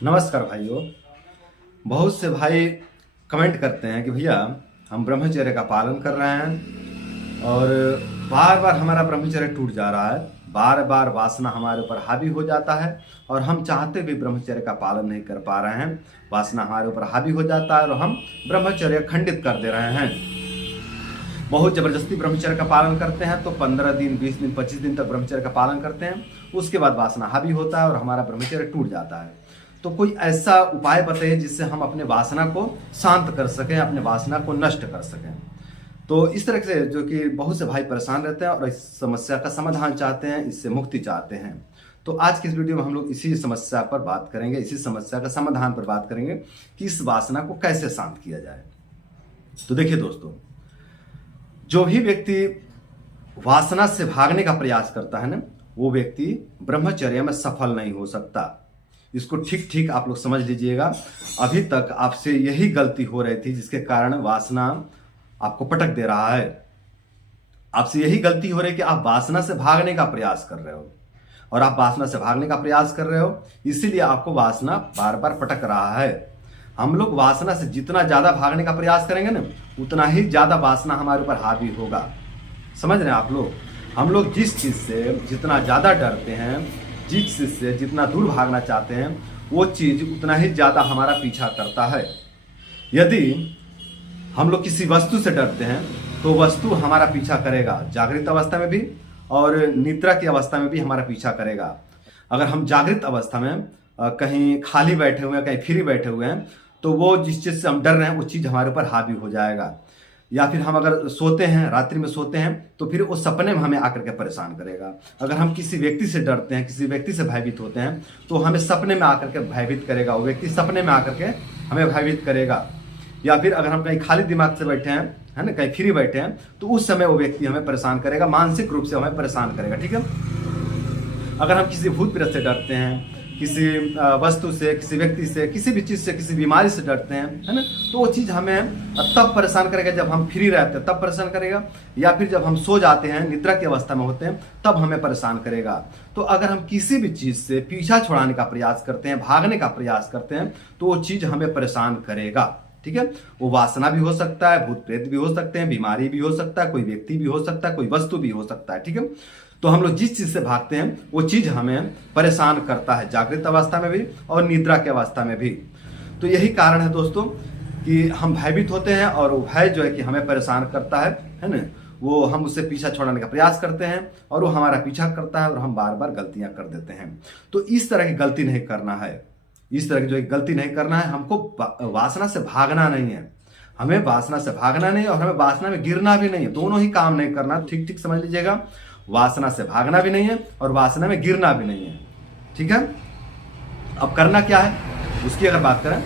नमस्कार भाइयों। बहुत से भाई कमेंट करते हैं कि भैया हम ब्रह्मचर्य का पालन कर रहे हैं और बार बार हमारा ब्रह्मचर्य टूट जा रहा है, बार बार वासना हमारे ऊपर हावी हो जाता है और हम चाहते भी ब्रह्मचर्य का पालन नहीं कर पा रहे हैं। वासना हमारे ऊपर हावी हो जाता है और हम ब्रह्मचर्य खंडित कर दे रहे हैं। बहुत जबरदस्ती ब्रह्मचर्य का पालन करते हैं तो 15 दिन 20 दिन 25 दिन तक ब्रह्मचर्य का पालन करते हैं, उसके बाद वासना हावी होता है और हमारा ब्रह्मचर्य टूट जाता है। तो कोई ऐसा उपाय बताइए जिससे हम अपने वासना को शांत कर सकें, अपने वासना को नष्ट कर सकें। तो इस तरह से जो कि बहुत से भाई परेशान रहते हैं और इस समस्या का समाधान चाहते हैं, इससे मुक्ति चाहते हैं। तो आज की इस वीडियो में हम लोग इसी समस्या पर बात करेंगे, इसी समस्या का समाधान पर बात करेंगे कि इस वासना को कैसे शांत किया जाए। तो देखिए दोस्तों, जो भी व्यक्ति वासना से भागने का प्रयास करता है ना, वो व्यक्ति ब्रह्मचर्य में सफल नहीं हो सकता। इसको ठीक ठीक आप लोग समझ लीजिएगा। अभी तक आपसे यही गलती हो रही थी जिसके कारण वासना आपको पटक दे रहा है। आपसे यही गलती हो रही है कि आप वासना से भागने का प्रयास कर रहे हो और आप वासना से भागने का प्रयास कर रहे हो, इसीलिए आपको वासना बार बार पटक रहा है। हम लोग वासना से जितना ज्यादा भागने का प्रयास करेंगे ना, उतना ही ज्यादा वासना हमारे ऊपर हावी होगा। समझ रहे हैं आप लोग? हम लोग जिस चीज से जितना ज्यादा डरते हैं, जिस चीज से जितना दूर भागना चाहते हैं, वो चीज उतना ही ज्यादा हमारा पीछा करता है। यदि हम लोग किसी वस्तु से डरते हैं तो वस्तु हमारा पीछा करेगा, जागृत अवस्था में भी और निद्रा की अवस्था में भी हमारा पीछा करेगा। अगर हम जागृत अवस्था में कहीं खाली बैठे हुए हैं, कहीं फ्री बैठे हुए हैं, तो वो जिस चीज से हम डर रहे हैं वो चीज हमारे ऊपर हावी हो जाएगा। या फिर हम अगर सोते हैं, रात्रि में सोते हैं, तो फिर वो सपने में हमें आकर के परेशान करेगा। अगर हम किसी व्यक्ति से डरते हैं, किसी व्यक्ति से भयभीत होते हैं, तो हमें सपने में आकर के भयभीत करेगा, वो व्यक्ति सपने में आकर के हमें भयभीत करेगा। या फिर अगर हम कहीं खाली दिमाग से बैठे हैं, है ना, कहीं फ्री बैठे हैं, तो उस समय वो व्यक्ति हमें परेशान करेगा, मानसिक रूप से हमें परेशान करेगा। ठीक है। अगर हम किसी भूत प्रेत से डरते हैं, किसी वस्तु से, किसी व्यक्ति से, किसी भी चीज से, किसी बीमारी से डरते हैं, है ना, तो वो चीज हमें तब परेशान करेगा जब हम फ्री रहते हैं, तब परेशान करेगा। या फिर जब हम सो जाते हैं, निद्रा की अवस्था में होते हैं, तब हमें परेशान करेगा। तो अगर हम किसी भी चीज से पीछा छुड़ाने का प्रयास करते हैं, भागने का प्रयास करते हैं, तो वो चीज हमें परेशान करेगा। ठीक है। वो वासना भी हो सकता है, भूत प्रेत भी हो सकते हैं, बीमारी भी हो सकता है, कोई व्यक्ति भी हो सकता है, कोई वस्तु भी हो सकता है। ठीक है। तो हम लोग जिस चीज से भागते हैं वो चीज हमें परेशान करता है, जागृत अवस्था में भी और निद्रा की अवस्था में भी। तो यही कारण है दोस्तों कि हम भयभीत होते हैं और वो भय जो है कि हमें परेशान करता है ना, वो हम उससे पीछा छुड़ाने का प्रयास करते हैं और वो हमारा पीछा करता है और हम बार बार गलतियां कर देते हैं। तो इस तरह की गलती नहीं करना है, इस तरह की जो गलती नहीं करना है। हमको वासना से भागना नहीं है, हमें वासना से भागना नहीं और हमें वासना में गिरना भी नहीं है। दोनों ही काम नहीं करना, ठीक ठीक समझ लीजिएगा। वासना से भागना भी नहीं है और वासना में गिरना भी नहीं है। ठीक है। अब करना क्या है उसकी अगर बात करें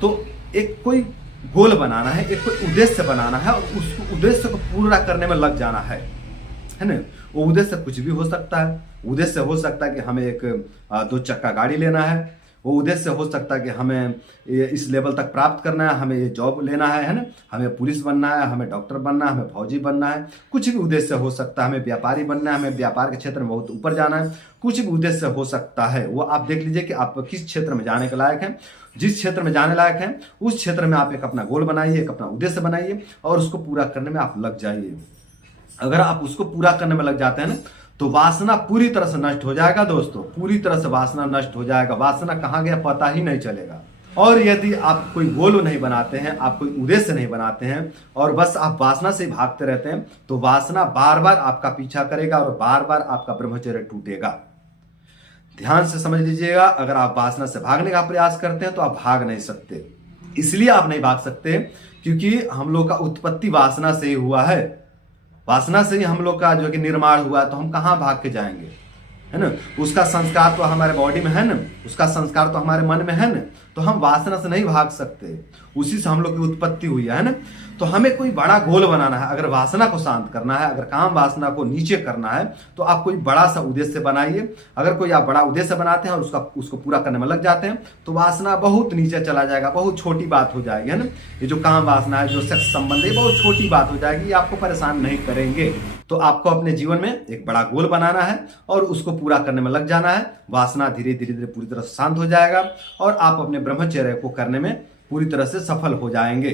तो एक कोई गोल बनाना है, एक कोई उद्देश्य बनाना है और उस उद्देश्य को पूरा करने में लग जाना है ना। वो उद्देश्य कुछ भी हो सकता है। उद्देश्य हो सकता है कि हमें एक 2 चक्का गाड़ी लेना है, वो उद्देश्य हो सकता है कि हमें इस लेवल तक प्राप्त करना है, हमें ये जॉब लेना है ना, हमें पुलिस बनना है, हमें डॉक्टर बनना है, हमें फौजी बनना है। कुछ भी उद्देश्य हो सकता है, हमें व्यापारी बनना है, हमें व्यापार के क्षेत्र में बहुत ऊपर जाना है। कुछ भी उद्देश्य हो सकता है। वो आप देख लीजिए कि आप किस क्षेत्र में जाने के लायक हैं। जिस क्षेत्र में जाने लायक हैं उस क्षेत्र में आप एक अपना गोल बनाइए, एक अपना उद्देश्य बनाइए और उसको पूरा करने में आप लग जाइए। अगर आप उसको पूरा करने में लग जाते हैं ना, तो वासना पूरी तरह से नष्ट हो जाएगा दोस्तों, पूरी तरह से वासना नष्ट हो जाएगा। वासना कहाँ गया पता ही नहीं चलेगा। और यदि आप कोई गोल नहीं बनाते हैं, आप कोई उद्देश्य नहीं बनाते हैं और बस आप वासना से भागते रहते हैं, तो वासना बार बार आपका पीछा करेगा और बार बार आपका ब्रह्मचर्य टूटेगा। ध्यान से समझ लीजिएगा। अगर आप वासना से भागने का प्रयास करते हैं तो आप भाग नहीं सकते। इसलिए आप नहीं भाग सकते क्योंकि हम लोग का उत्पत्ति वासना से ही हुआ है। वासना से ही हम लोग का जो कि निर्माण हुआ, तो हम कहाँ भाग के जाएंगे, है ना। उसका संस्कार तो हमारे बॉडी में है ना, उसका संस्कार तो हमारे मन में है ना, तो हम वासना से नहीं भाग सकते। उसी से हम लोग की उत्पत्ति हुई है ना। तो हमें कोई बड़ा गोल बनाना है। अगर वासना को शांत करना है, अगर काम वासना को नीचे करना है, तो आप कोई बड़ा सा उद्देश्य बनाइए। अगर कोई आप बड़ा उद्देश्य बनाते हैं और उसको पूरा करने में लग जाते हैं, तो वासना बहुत नीचे चला जाएगा, बहुत छोटी बात हो जाएगी, है ना। ये जो काम वासना है, जो सेक्स संबंध है, बहुत छोटी बात हो जाएगी, आपको परेशान नहीं करेंगे। तो आपको अपने जीवन में एक बड़ा गोल बनाना है और उसको पूरा करने में लग जाना है। वासना धीरे धीरे पूरी तरह से शांत हो जाएगा और आप अपने ब्रह्मचर्य को करने में पूरी तरह से सफल हो जाएंगे।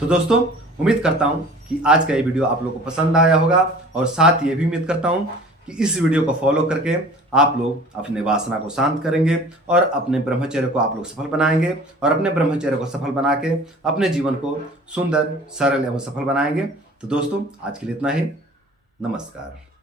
तो दोस्तों, उम्मीद करता हूं कि आज का ये वीडियो आप लोगों को पसंद आया होगा और साथ ये भी उम्मीद करता हूं कि इस वीडियो को फॉलो करके आप लोग अपने वासना को शांत करेंगे और अपने ब्रह्मचर्य को आप लोग सफल बनाएंगे और अपने ब्रह्मचर्य को सफल बना के अपने जीवन को सुंदर, सरल एवं सफल बनाएंगे। तो दोस्तों, आज के लिए इतना ही। नमस्कार।